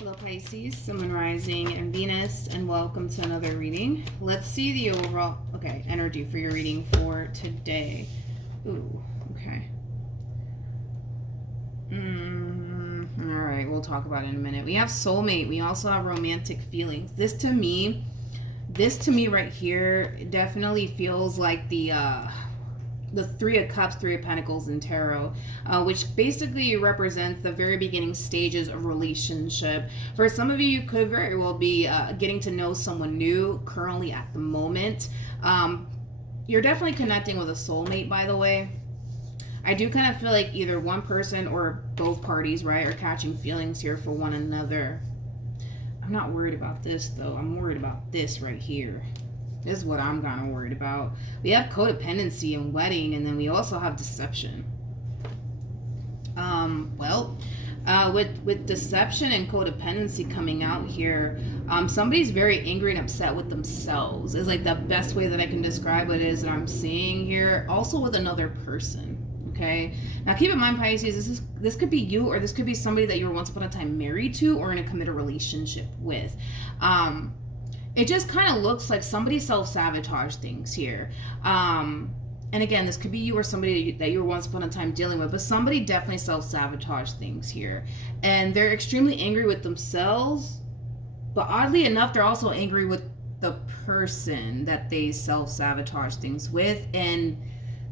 Hello Pisces, Sun, Moon, Rising, and Venus, and welcome to another reading. Let's see the overall, energy for your reading for today. Ooh, okay. Alright, we'll talk about it in a minute. We have soulmate. We also have romantic feelings. This to me right here definitely feels like the Three of Cups, Three of Pentacles in Tarot, which basically represents the very beginning stages of relationship. For some of you, you could very well be getting to know someone new currently at the moment. You're definitely connecting with a soulmate, by the way. I do kind of feel like either one person or both parties, right, are catching feelings here for one another. I'm not worried about this, though. I'm worried about this right here. This is what I'm kind of worried about. We have codependency and wedding, and then we also have deception. With deception and codependency coming out here, somebody's very angry and upset with themselves. Is like the best way that I can describe what it is that I'm seeing here. Also with another person. Okay. Now keep in mind, Pisces, this could be you, or this could be somebody that you were once upon a time married to or in a committed relationship with. It just kind of looks like somebody self-sabotaged things here. And again, this could be you or somebody that you were once upon a time dealing with, but somebody definitely self-sabotaged things here. And they're extremely angry with themselves, but oddly enough, they're also angry with the person that they self-sabotage things with. And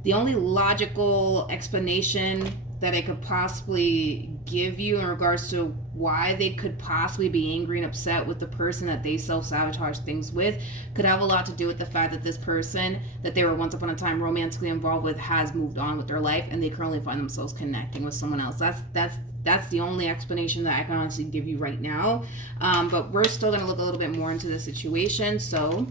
the only logical explanation that I could possibly give you in regards to why they could possibly be angry and upset with the person that they self-sabotage things with could have a lot to do with the fact that this person that they were once upon a time romantically involved with has moved on with their life, and they currently find themselves connecting with someone else. That's the only explanation that I can honestly give you right now. But we're still going to look a little bit more into the situation. So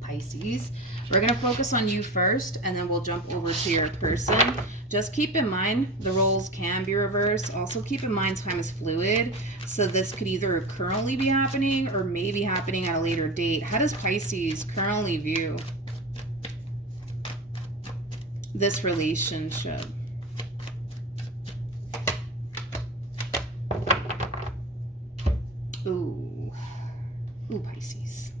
Pisces, we're going to focus on you first, and then we'll jump over to your person. Just keep in mind the roles can be reversed. Also keep in mind time is fluid, so this could either currently be happening or maybe happening at a later date. How does Pisces currently view this relationship? Ooh, Pisces.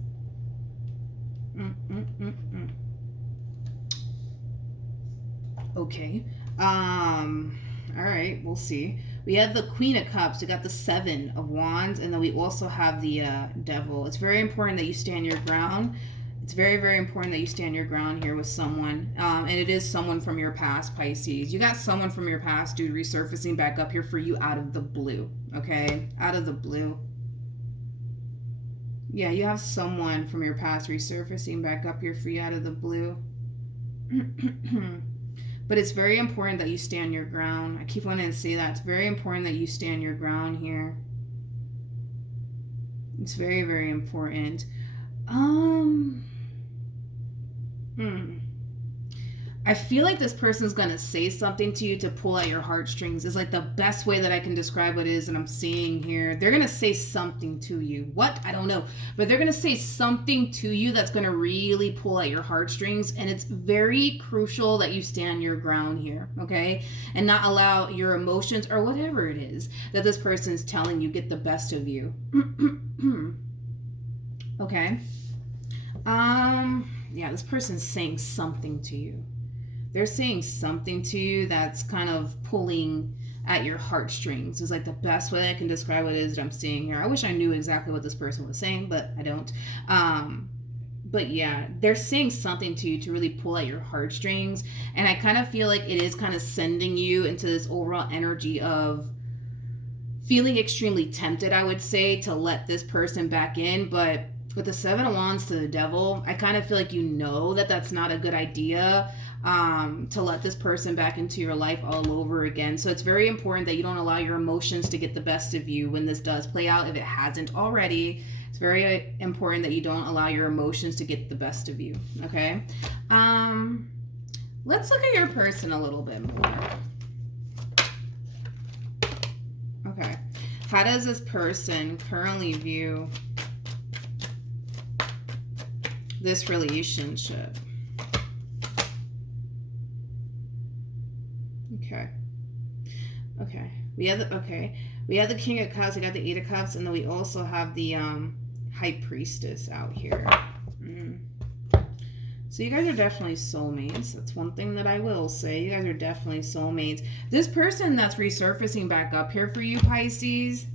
Okay. All right, we'll see. We have the Queen of Cups. We got the Seven of Wands, and then we also have the Devil. It's very important that you stand your ground. It's very, very important that you stand your ground here with someone. And it is someone from your past, Pisces. You got someone from your past, dude, resurfacing back up here for you out of the blue. Okay? Out of the blue. Yeah, you have someone from your past resurfacing back up here for you out of the blue. But it's very important that you stand your ground. I keep wanting to say that. It's very important that you stand your ground here. It's very, very important. I feel like this person's going to say something to you to pull at your heartstrings. Is like the best way that I can describe what it is that I'm seeing here. They're going to say something to you. What? I don't know. But they're going to say something to you that's going to really pull at your heartstrings. And it's very crucial that you stand your ground here, okay? And not allow your emotions or whatever it is that this person's telling you get the best of you. Okay? Yeah, this person's saying something to you. They're saying something to you that's kind of pulling at your heartstrings. Is like the best way I can describe what it is that I'm seeing here. I wish I knew exactly what this person was saying, but I don't. But yeah, they're saying something to you to really pull at your heartstrings. And I kind of feel like it is kind of sending you into this overall energy of feeling extremely tempted, I would say, to let this person back in. But with the Seven of Wands to the Devil, I kind of feel like you know that that's not a good idea. To let this person back into your life all over again. So it's very important that you don't allow your emotions to get the best of you when this does play out, if it hasn't already. It's very important that you don't allow your emotions to get the best of you, okay? Let's look at your person a little bit more. Okay. How does this person currently view this relationship? Okay. We have the, We have the King of Cups, we got the Eight of Cups, and then we also have the High Priestess out here. So you guys are definitely soulmates. That's one thing that I will say. You guys are definitely soulmates. This person that's resurfacing back up here for you, Pisces,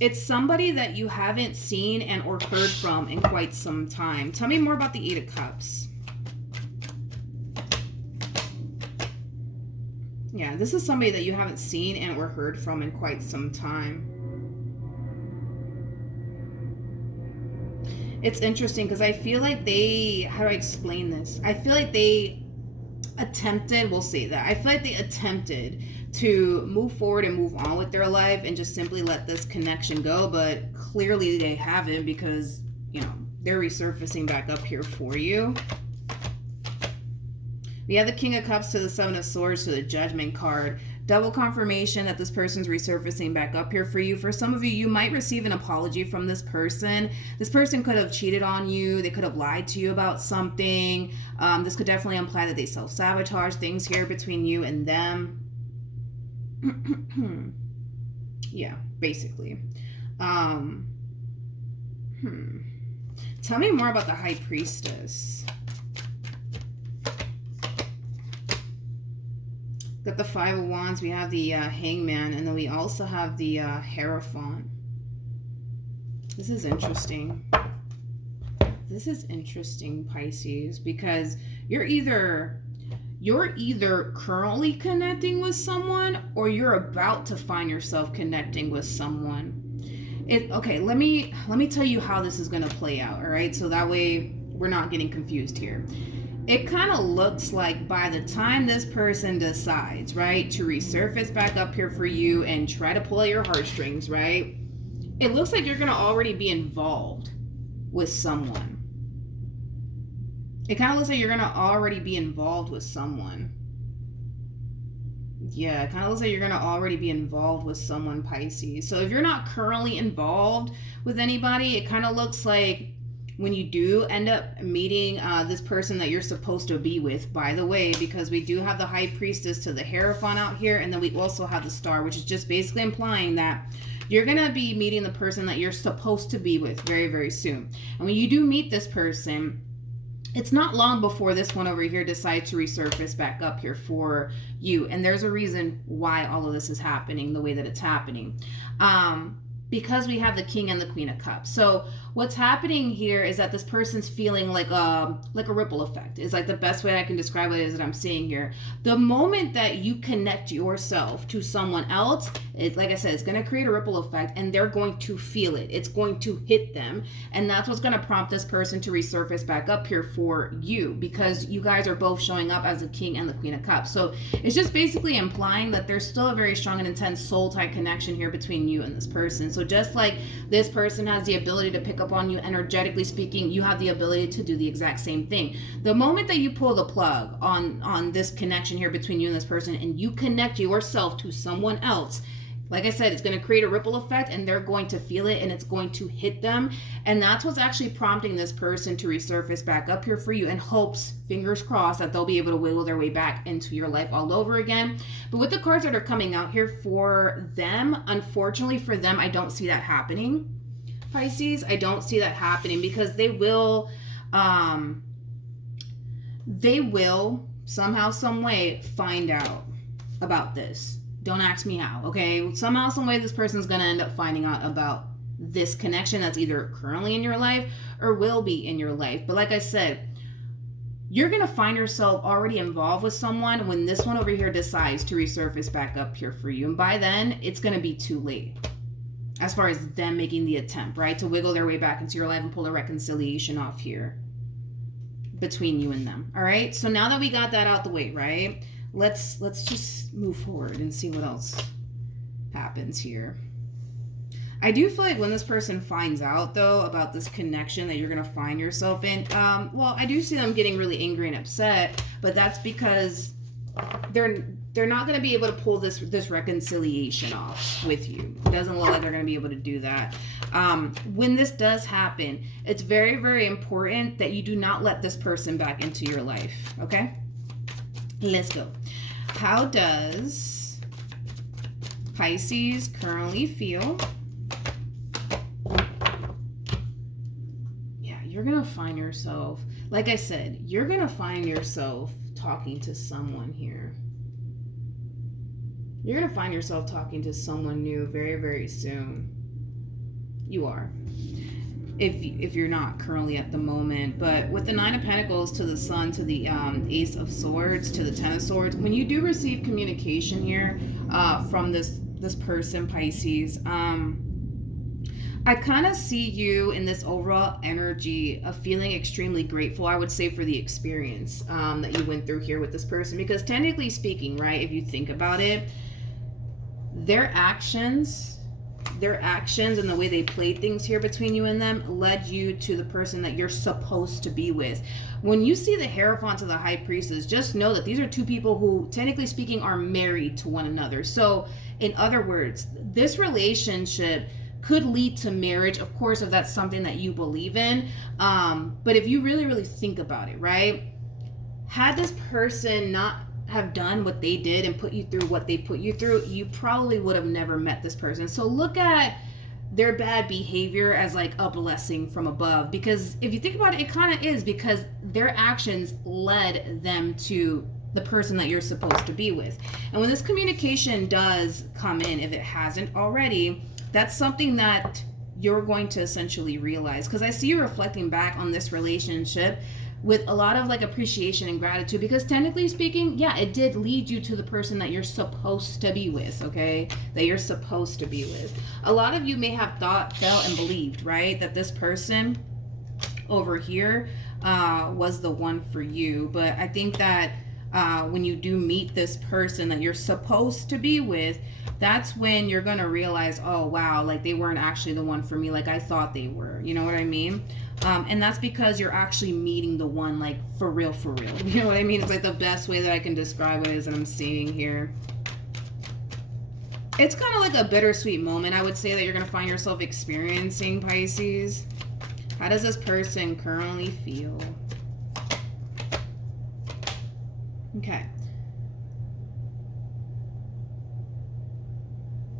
it's somebody that you haven't seen and or heard from in quite some time. Tell me more about the Eight of Cups. Yeah, this is somebody that you haven't seen and or heard from in quite some time. It's interesting because I feel like they, how do I explain this? I feel like they attempted, we'll say that. I feel like they attempted to move forward and move on with their life and just simply let this connection go, but clearly they haven't because, you know, they're resurfacing back up here for you. We have the King of Cups to the Seven of Swords to the Judgment card. Double confirmation that this person's resurfacing back up here for you. For some of you, you might receive an apology from this person. This person could have cheated on you. They could have lied to you about something. This could definitely imply that they self-sabotage things here between you and them. Yeah, basically. Tell me more about the High Priestess. Got the Five of Wands, we have the Hangman, and then we also have the Hierophant. This is interesting. This is interesting, Pisces, because you're either currently connecting with someone or you're about to find yourself connecting with someone. Okay, let me tell you how this is going to play out, all right? So that way we're not getting confused here. It kind of looks like by the time this person decides, right, to resurface back up here for you and try to pull at your heartstrings, right, it looks like you're going to already be involved with someone. It kind of looks like you're going to already be involved with someone. Yeah, it kind of looks like you're going to already be involved with someone, Pisces. So if you're not currently involved with anybody, it kind of looks like when you do end up meeting this person that you're supposed to be with, by the way, because we do have the High Priestess to the Hierophant out here, and then we also have the Star, which is just basically implying that you're going to be meeting the person that you're supposed to be with very, very soon. And when you do meet this person, it's not long before this one over here decides to resurface back up here for you. And there's a reason why all of this is happening the way that it's happening. Because we have the King and the Queen of Cups. So what's happening here is that this person's feeling like a ripple effect. Is like the best way I can describe what it is that I'm seeing here. The moment that you connect yourself to someone else, like I said, it's going to create a ripple effect and they're going to feel it. It's going to hit them. And that's what's going to prompt this person to resurface back up here for you, because you guys are both showing up as the King and the Queen of Cups. So it's just basically implying that there's still a very strong and intense soul tie connection here between you and this person. So just like this person has the ability to pick up on you energetically speaking, you have the ability to do the exact same thing. The moment that you pull the plug on this connection here between you and this person and you connect yourself to someone else, like I said, it's going to create a ripple effect and they're going to feel it and it's going to hit them. And that's what's actually prompting this person to resurface back up here for you in hopes, fingers crossed, that they'll be able to wiggle their way back into your life all over again. But with the cards that are coming out here for them, unfortunately for them, I don't see that happening, Pisces. I don't see that happening because they will somehow, some way find out about this. Don't ask me how, okay? Somehow, some way, this person's going to end up finding out about this connection that's either currently in your life or will be in your life. But like I said, you're going to find yourself already involved with someone when this one over here decides to resurface back up here for you. And by then, it's going to be too late as far as them making the attempt, right? To wiggle their way back into your life and pull a reconciliation off here between you and them, all right? So now that we got that out the way, right? Let's just move forward and see what else happens here. I do feel like when this person finds out, though, about this connection that you're going to find yourself in, well, I do see them getting really angry and upset, but that's because they're not going to be able to pull this reconciliation off with you. It doesn't look like they're going to be able to do that. When this does happen, it's very, very important that you do not let this person back into your life, okay? Let's go. How does Pisces currently feel. Yeah, you're going to find yourself, like I said, you're going to find yourself talking to someone here. You're going to find yourself talking to someone new very, very soon. You are. If you're not currently at the moment. But with the Nine of Pentacles to the Sun, to the Ace of Swords, to the Ten of Swords, when you do receive communication here from this person, Pisces, I kind of see you in this overall energy of feeling extremely grateful, I would say, for the experience that you went through here with this person. Because technically speaking, right, if you think about it, their actions and the way they played things here between you and them led you to the person that you're supposed to be with. When you see the Hierophant of the High Priestess, just know that these are two people who, technically speaking, are married to one another. So, in other words, this relationship could lead to marriage, of course, if that's something that you believe in. But if you really, really think about it, right? Had this person not have done what they did and put you through what they put you through, you probably would have never met this person. So look at their bad behavior as like a blessing from above, because if you think about it, it kind of is, because their actions led them to the person that you're supposed to be with. And when this communication does come in, if it hasn't already, that's something that you're going to essentially realize, because I see you reflecting back on this relationship with a lot of like appreciation and gratitude, because technically speaking, yeah, it did lead you to the person that you're supposed to be with, okay? That you're supposed to be with. A lot of you may have thought, felt, and believed, right, that this person over here was the one for you. But I think that when you do meet this person that you're supposed to be with, that's when you're gonna realize, oh wow, like they weren't actually the one for me like I thought they were. You know what I mean? And that's because you're actually meeting the one, like for real, for real. You know what I mean? It's like the best way that I can describe it is that I'm seeing here. It's kind of like a bittersweet moment, I would say, that you're gonna find yourself experiencing, Pisces. How does this person currently feel? Okay.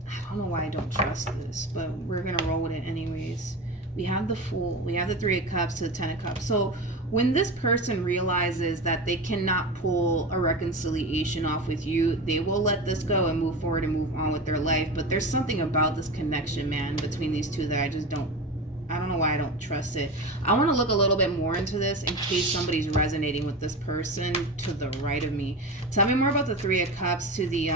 I don't know why I don't trust this, but we're gonna roll with it anyways. We have the Fool, we have the Three of Cups to the Ten of Cups. So when this person realizes that they cannot pull a reconciliation off with you, they will let this go and move forward and move on with their life. But there's something about this connection, man, between these two that I don't know why I don't trust it. I want to look a little bit more into this in case somebody's resonating with this person to the right of me. Tell me more about the Three of Cups to the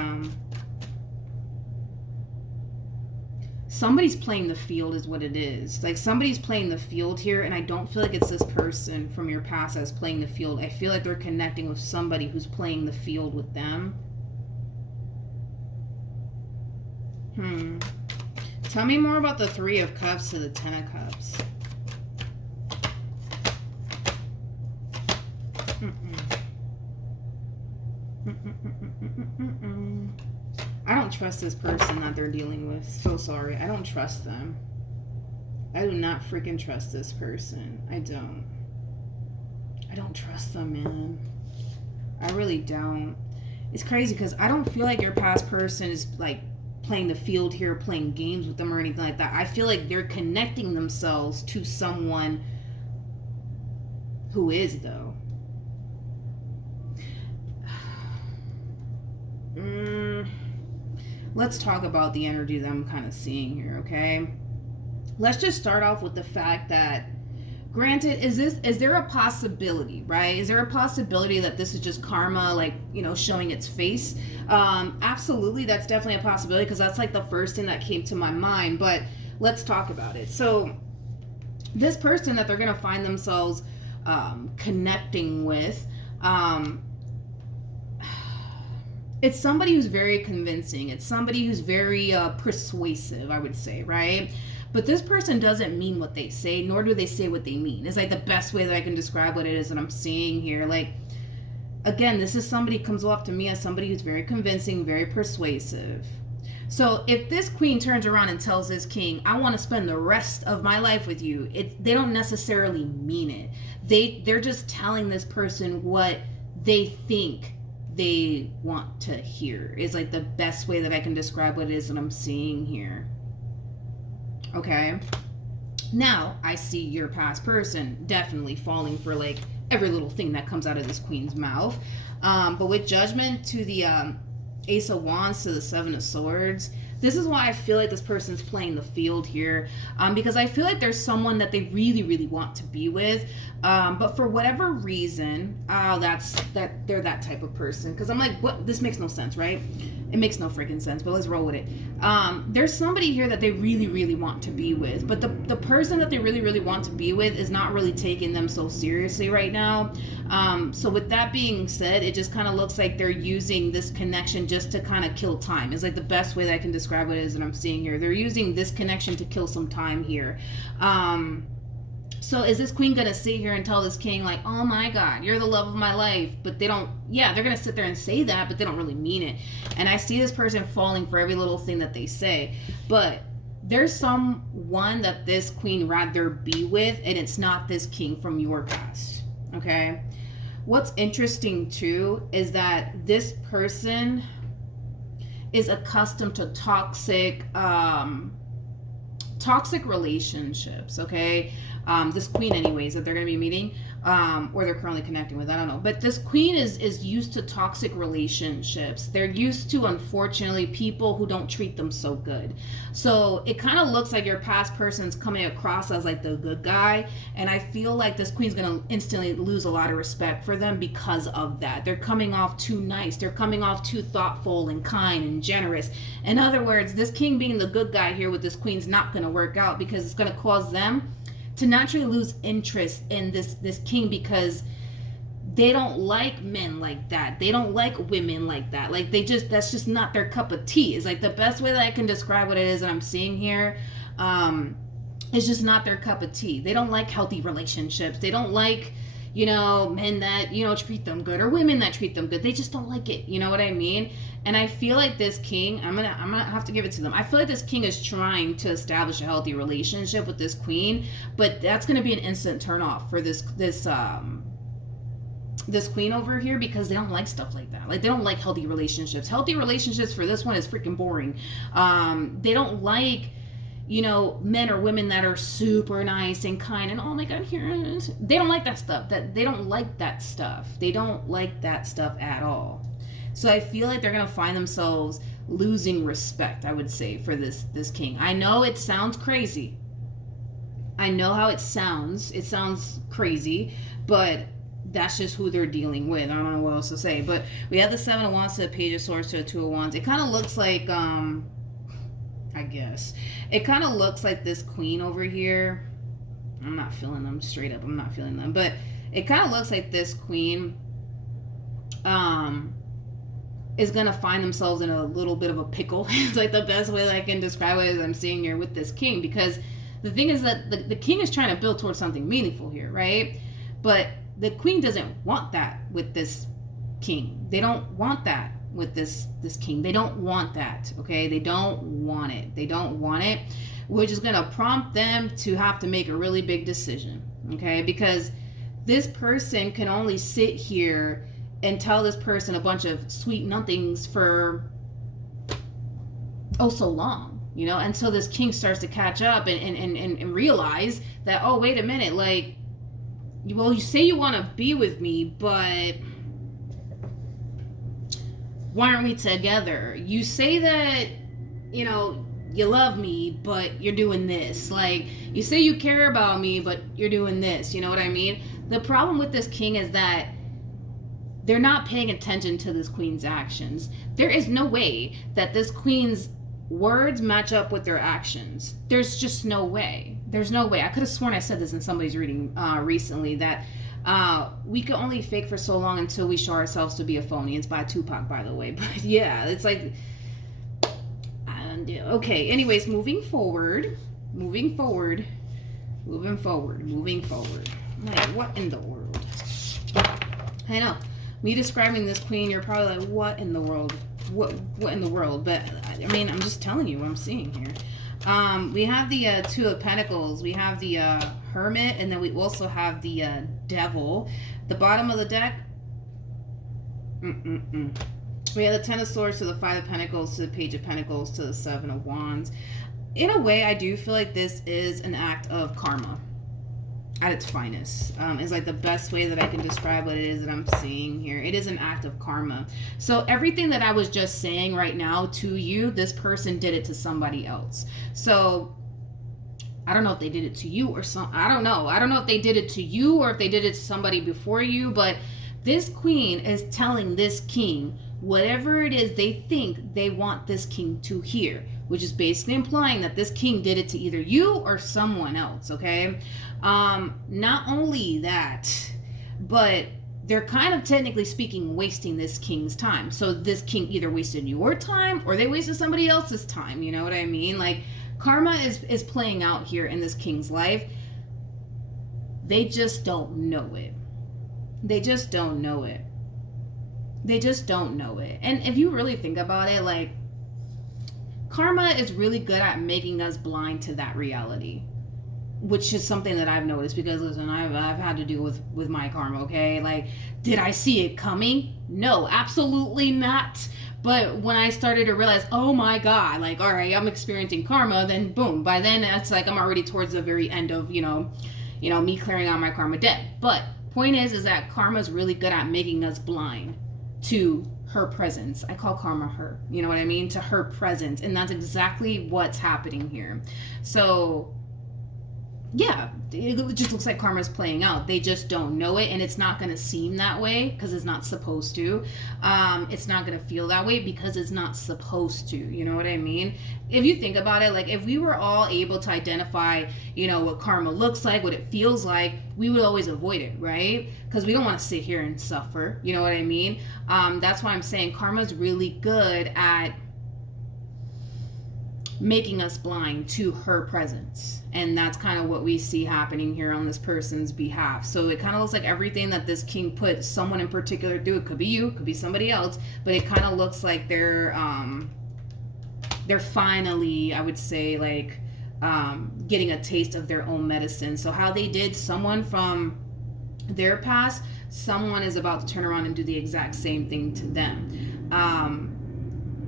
somebody's playing the field is what it is. Like somebody's playing the field here, and I don't feel like it's this person from your past that's playing the field. I feel like they're connecting with somebody who's playing the field with them. Tell me more about the Three of Cups to the Ten of Cups. I don't trust this person that they're dealing with. So sorry. I don't trust them. I do not freaking trust this person. I don't trust them, man. I really don't. It's crazy because I don't feel like your past person is like playing the field here, playing games with them or anything like that. I feel like they're connecting themselves to someone who is, though. Let's talk about the energy that I'm kind of seeing here, okay? Let's just start off with the fact that, granted, is there a possibility, right? Is there a possibility that this is just karma, like, you know, showing its face? Absolutely, that's definitely a possibility, because that's like the first thing that came to my mind. But let's talk about it. So this person that they're going to find themselves connecting with, it's somebody who's very convincing. It's somebody who's very persuasive, I would say, right? But this person doesn't mean what they say, nor do they say what they mean. It's like the best way that I can describe what it is that I'm seeing here. Like, again, this is somebody comes off to me as somebody who's very convincing, very persuasive. So if this queen turns around and tells this king, I want to spend the rest of my life with you, they don't necessarily mean it. They're just telling this person what they think they want to hear. Is like the best way that I can describe what it is that I'm seeing here. Okay. Now I see your past person definitely falling for like every little thing that comes out of this queen's mouth. But with Judgment to the Ace of Wands to the Seven of Swords, this is why I feel like this person's playing the field here, because I feel like there's someone that they really, really want to be with, but for whatever reason, they're that type of person. Because I'm like, what? This makes no sense, right? It makes no freaking sense, but let's roll with it. There's somebody here that they really, really want to be with, but the person that they really, really want to be with is not really taking them so seriously right now. So with that being said, it just kind of looks like they're using this connection just to kind of kill time. It's like the best way that I can describe what it is that I'm seeing here. They're using this connection to kill some time here. So is this queen gonna sit here and tell this king like, oh my god, you're the love of my life? But they don't, yeah, they're gonna sit there and say that, but they don't really mean it. And I see this person falling for every little thing that they say. But there's someone that this queen rather be with, and it's not this king from your past. Okay? What's interesting too is that this person is accustomed to toxic relationships, okay? This queen anyways that they're going to be meeting, or they're currently connecting with, I don't know. But this queen is used to toxic relationships. They're used to, unfortunately, people who don't treat them so good. So it kind of looks like your past person's coming across as like the good guy, and I feel like this queen's going to instantly lose a lot of respect for them because of that. They're coming off too nice. They're coming off too thoughtful and kind and generous. In other words, this king being the good guy here with this queen's not going to work out, because it's going to cause them to naturally lose interest in this king, because they don't like men like that. They don't like women like that. Like that's just not their cup of tea. It's like the best way that I can describe what it is that I'm seeing here. It's just not their cup of tea. They don't like healthy relationships. They don't like, men that, treat them good, or women that treat them good. They just don't like it. You know what I mean? And I feel like this king, I'm gonna have to give it to them. I feel like this king is trying to establish a healthy relationship with this queen, but that's gonna be an instant turn off for this queen over here, because they don't like stuff like that. Like, they don't like healthy relationships. Healthy relationships for this one is freaking boring. They don't like, men or women that are super nice and kind and, oh my god, here it is. They don't like that stuff. They don't like that stuff. They don't like that stuff at all. So I feel like they're gonna find themselves losing respect, I would say, for this king. I know it sounds crazy. I know how it sounds. It sounds crazy, but that's just who they're dealing with. I don't know what else to say. But we have the Seven of Wands to the Page of Swords to the Two of Wands. It kind of looks like, I guess. It kind of looks like this queen over here. I'm not feeling them, straight up. I'm not feeling them. But it kind of looks like this queen is going to find themselves in a little bit of a pickle. It's like the best way that I can describe it as I'm seeing here with this king. Because the thing is that the king is trying to build towards something meaningful here, right? But the queen doesn't want that with this king. They don't want that with this king. They don't want that, okay? They don't want it. They don't want it, which is going to prompt them to have to make a really big decision, okay? Because this person can only sit here and tell this person a bunch of sweet nothings for so long, until this king starts to catch up and realize that, oh, wait a minute, like, well, you say you want to be with me, but why aren't we together? You say that, you love me, but you're doing this. Like, you say you care about me, but you're doing this. You know what I mean? The problem with this king is that they're not paying attention to this queen's actions. There is no way that this queen's words match up with their actions. There's just no way. There's no way. I could have sworn I said this in somebody's reading recently, that we can only fake for so long until we show ourselves to be a phony. It's by Tupac, by the way. But yeah, it's like, okay, anyways, moving forward. Like, what in the world? I know. Me describing this queen, you're probably like, what in the world? What in the world? But I mean, I'm just telling you what I'm seeing here. We have the Two of Pentacles. We have the Hermit, and then we also have the Devil. The bottom of the deck, Mm-mm-mm. We have the Ten of Swords to the Five of Pentacles to the Page of Pentacles to the Seven of Wands. In a way, I do feel like this is an act of karma at its finest. Is like the best way that I can describe what it is that I'm seeing here. It is an act of karma. So everything that I was just saying right now to you, this person did it to somebody else. So I don't know if they did it to you or some. I don't know. I don't know if they did it to you or if they did it to somebody before you. But this queen is telling this king whatever it is they think they want this king to hear, which is basically implying that this king did it to either you or someone else, okay? Not only that, but they're kind of technically speaking wasting this king's time. So this king either wasted your time or they wasted somebody else's time, you know what I mean? Like, karma is playing out here in this king's life. They just don't know it. They just don't know it. They just don't know it. And if you really think about it, like, karma is really good at making us blind to that reality, which is something that I've noticed because, listen, I've had to deal with my karma, okay? Like, did I see it coming? No, absolutely not. But when I started to realize, oh my God, like, all right, I'm experiencing karma, then boom, by then it's like I'm already towards the very end of, you know, me clearing out my karma debt. But point is that karma is really good at making us blind to her presence. I call karma her, you know what I mean? To her presence. And that's exactly what's happening here. So yeah, it just looks like karma's playing out. They just don't know it, and it's not going to seem that way because it's not supposed to. It's not going to feel that way because it's not supposed to. You know what I mean? If you think about it, like, if we were all able to identify, you know, what karma looks like, what it feels like, we would always avoid it, right? Because we don't want to sit here and suffer. You know what I mean? That's why I'm saying karma's really good at making us blind to her presence. And that's kind of what we see happening here on this person's behalf. So it kind of looks like everything that this king put someone in particular through, it could be you, could be somebody else, but it kind of looks like they're finally, I would say, like, getting a taste of their own medicine. So how they did someone from their past, someone is about to turn around and do the exact same thing to them.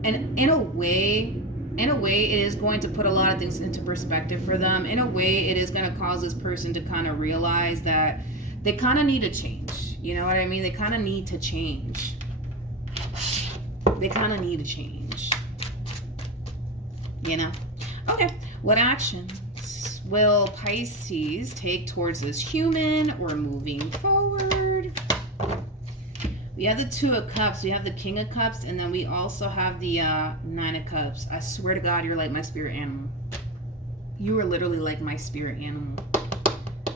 And in a way, it is going to put a lot of things into perspective for them. In a way, it is going to cause this person to kind of realize that they kind of need to change. You know what I mean? They kind of need to change. They kind of need to change. You know? Okay. What actions will Pisces take towards this human or moving forward? We have the Two of Cups, we have the King of Cups, and then we also have the Nine of Cups. I swear to God, you're like my spirit animal. You are literally like my spirit animal.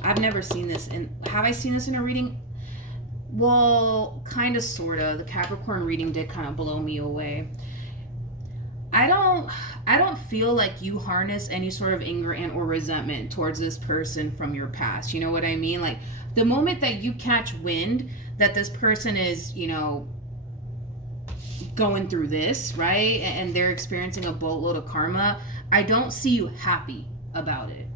I've never seen this. Have I seen this in a reading? Well, kind of, sort of. The Capricorn reading did kind of blow me away. I don't feel like you harness any sort of anger and or resentment towards this person from your past. You know what I mean? Like, the moment that you catch wind that this person is, you know, going through this, right? And they're experiencing a boatload of karma, I don't see you happy about it.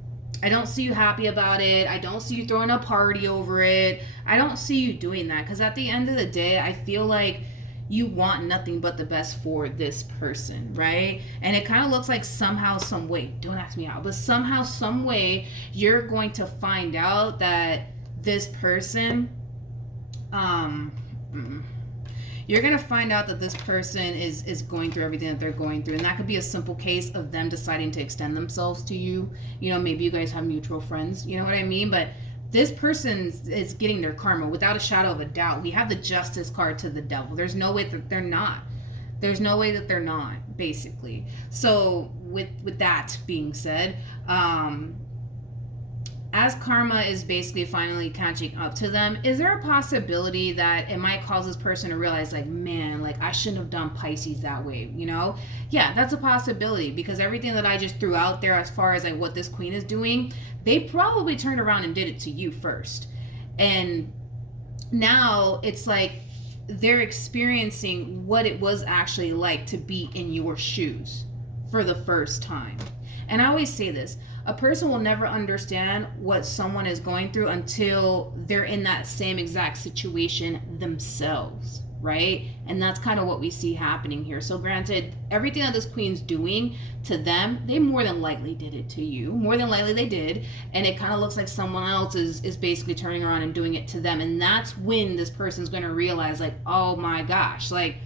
I don't see you happy about it. I don't see you throwing a party over it. I don't see you doing that, because at the end of the day, I feel like you want nothing but the best for this person, right? And it kind of looks like somehow, some way, don't ask me how, but somehow, some way, you're going to find out that this person, you're going to find out that this person is going through everything that they're going through. And that could be a simple case of them deciding to extend themselves to you. You know, maybe you guys have mutual friends, you know what I mean? But this person is getting their karma without a shadow of a doubt. We have the Justice card to the Devil. There's no way that they're not. There's no way that they're not, basically. So with that being said, as karma is basically finally catching up to them, is there a possibility that it might cause this person to realize, like, man, like, I shouldn't have done Pisces that way, you know? Yeah, that's a possibility, because everything that I just threw out there as far as like what this queen is doing, they probably turned around and did it to you first. And now it's like they're experiencing what it was actually like to be in your shoes for the first time. And I always say this, a person will never understand what someone is going through until they're in that same exact situation themselves. right? And that's kind of what we see happening here. So granted, everything that this queen's doing to them, they more than likely did it to you. More than likely they did. And it kind of looks like someone else is basically turning around and doing it to them. And that's when this person's going to realize, like, oh my gosh, like,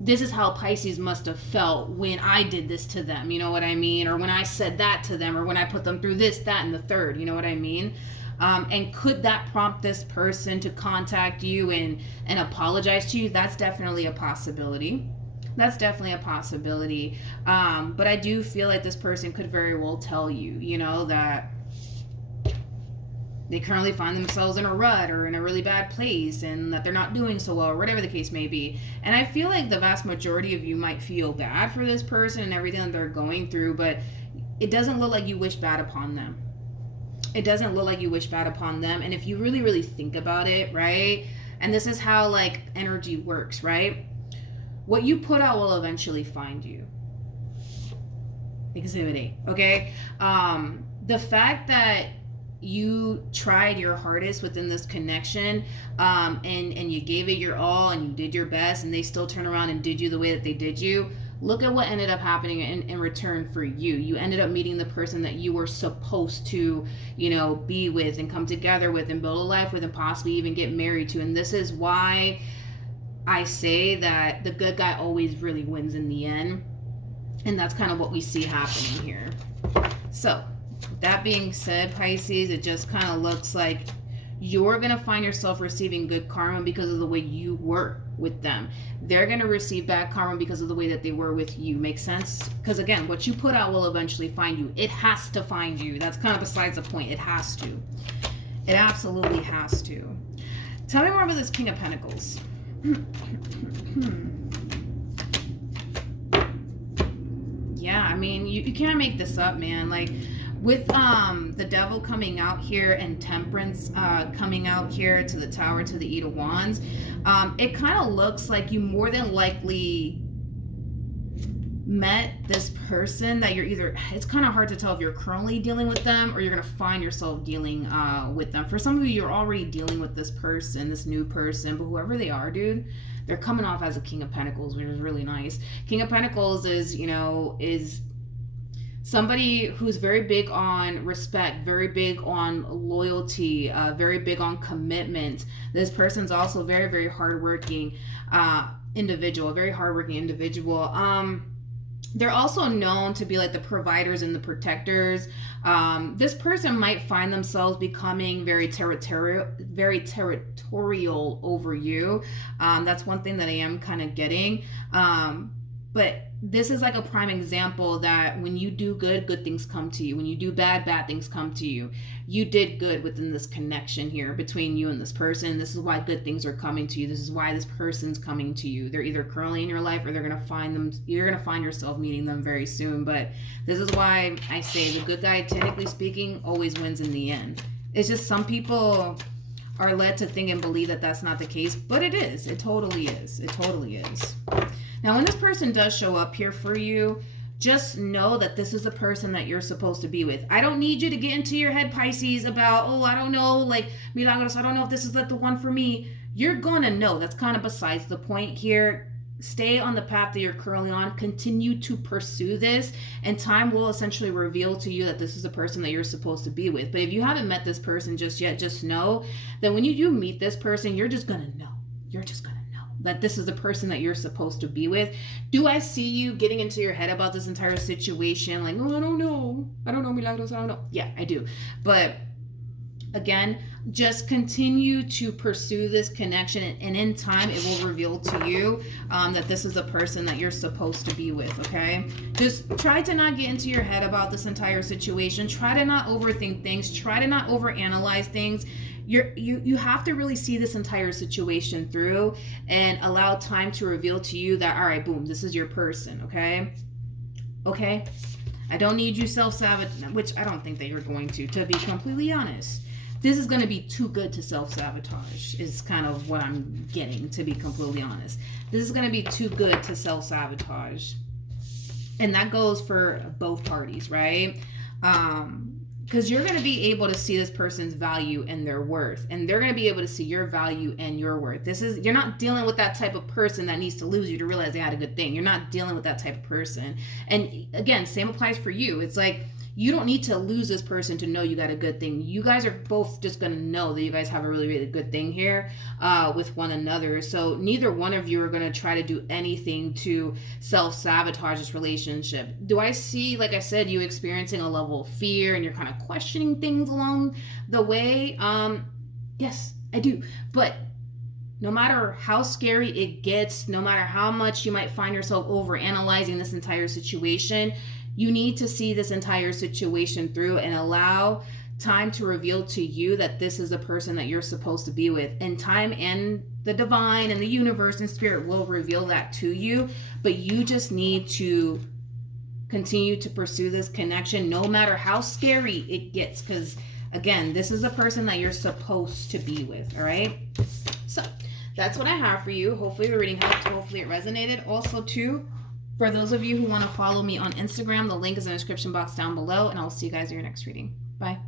this is how Pisces must have felt when I did this to them, you know what I mean? Or when I said that to them, or when I put them through this, that, and the third, you know what I mean? And could that prompt this person to contact you and apologize to you? That's definitely a possibility. That's definitely a possibility. But I do feel like this person could very well tell you, you know, that they currently find themselves in a rut or in a really bad place and that they're not doing so well or whatever the case may be. And I feel like the vast majority of you might feel bad for this person and everything that they're going through, but it doesn't look like you wish bad upon them. It doesn't look like you wish bad upon them. And if you really, really think about it, right? And this is how like energy works, right? What you put out will eventually find you. Exhibit A, okay? The fact that you tried your hardest within this connection, and you gave it your all and you did your best, and they still turn around and did you the way that they did you. Look at what ended up happening in return for you. You ended up meeting the person that you were supposed to, you know, be with and come together with and build a life with and possibly even get married to. And this is why I say that the good guy always really wins in the end. And that's kind of what we see happening here. So that being said, Pisces, it just kind of looks like you're going to find yourself receiving good karma because of the way you were with them. They're going to receive bad karma because of the way that they were with you. Makes sense? Because again, what you put out will eventually find you. It has to find you. That's kind of besides the point. It has to. It absolutely has to. Tell me more about this King of Pentacles. Yeah, I mean, you can't make this up, man. Like, with the Devil coming out here and Temperance coming out here to the Tower, to the Eight of Wands, it kind of looks like you more than likely met this person that you're either, it's kind of hard to tell if you're currently dealing with them or you're going to find yourself dealing with them. For some of you, you're already dealing with this person, this new person, but whoever they are, dude, they're coming off as a King of Pentacles, which is really nice. King of Pentacles is, you know, is somebody who's very big on respect, very big on loyalty, very big on commitment. This person's also very, very hardworking individual, very hardworking individual. They're also known to be like the providers and the protectors. This person might find themselves becoming very territorial over you. That's one thing that I am kind of getting. But this is like a prime example that when you do good, good things come to you. When you do bad, bad things come to you. You did good within this connection here between you and this person. This is why good things are coming to you. This is why this person's coming to you. They're either currently in your life or they're going to find them. You're going to find yourself meeting them very soon. But this is why I say the good guy, technically speaking, always wins in the end. It's just some people are led to think and believe that that's not the case. But it is. It totally is. It totally is. Now, when this person does show up here for you, just know that this is the person that you're supposed to be with. I don't need you to get into your head, Pisces, about, oh, I don't know, like, Milagros, I don't know if this is the one for me. You're going to know. That's kind of besides the point here. Stay on the path that you're currently on. Continue to pursue this, and time will essentially reveal to you that this is the person that you're supposed to be with. But if you haven't met this person just yet, just know that when you do meet this person, you're just going to know. You're just going to that this is the person that you're supposed to be with. Do I see you getting into your head about this entire situation? Like, oh, I don't know, Milagros, I don't know. Yeah, I do. But again, just continue to pursue this connection, and in time, it will reveal to you that this is the person that you're supposed to be with, okay? Just try to not get into your head about this entire situation. Try to not overthink things. Try to not overanalyze things. You have to really see this entire situation through and allow time to reveal to you that, all right, boom, this is your person, okay? Okay? I don't need you self-sabotage, which I don't think that you're going to be completely honest. This is going to be too good to self-sabotage is kind of what I'm getting, to be completely honest. This is going to be too good to self-sabotage. And that goes for both parties, right? because you're going to be able to see this person's value and their worth, and they're going to be able to see your value and your worth. You're not dealing with that type of person that needs to lose you to realize they had a good thing. You're not dealing with that type of person. And again, same applies for you. It's like, you don't need to lose this person to know you got a good thing. You guys are both just going to know that you guys have a really, really good thing here with one another. So neither one of you are going to try to do anything to self-sabotage this relationship. Do I see, like I said, you experiencing a level of fear and you're kind of questioning things along the way? Yes, I do. But no matter how scary it gets, no matter how much you might find yourself overanalyzing this entire situation, you need to see this entire situation through and allow time to reveal to you that this is the person that you're supposed to be with. And time and the divine and the universe and spirit will reveal that to you. But you just need to continue to pursue this connection no matter how scary it gets. Because again, this is the person that you're supposed to be with. All right. So that's what I have for you. Hopefully the reading helped. Hopefully it resonated. Also too, for those of you who want to follow me on Instagram, the link is in the description box down below, and I will see you guys in your next reading. Bye.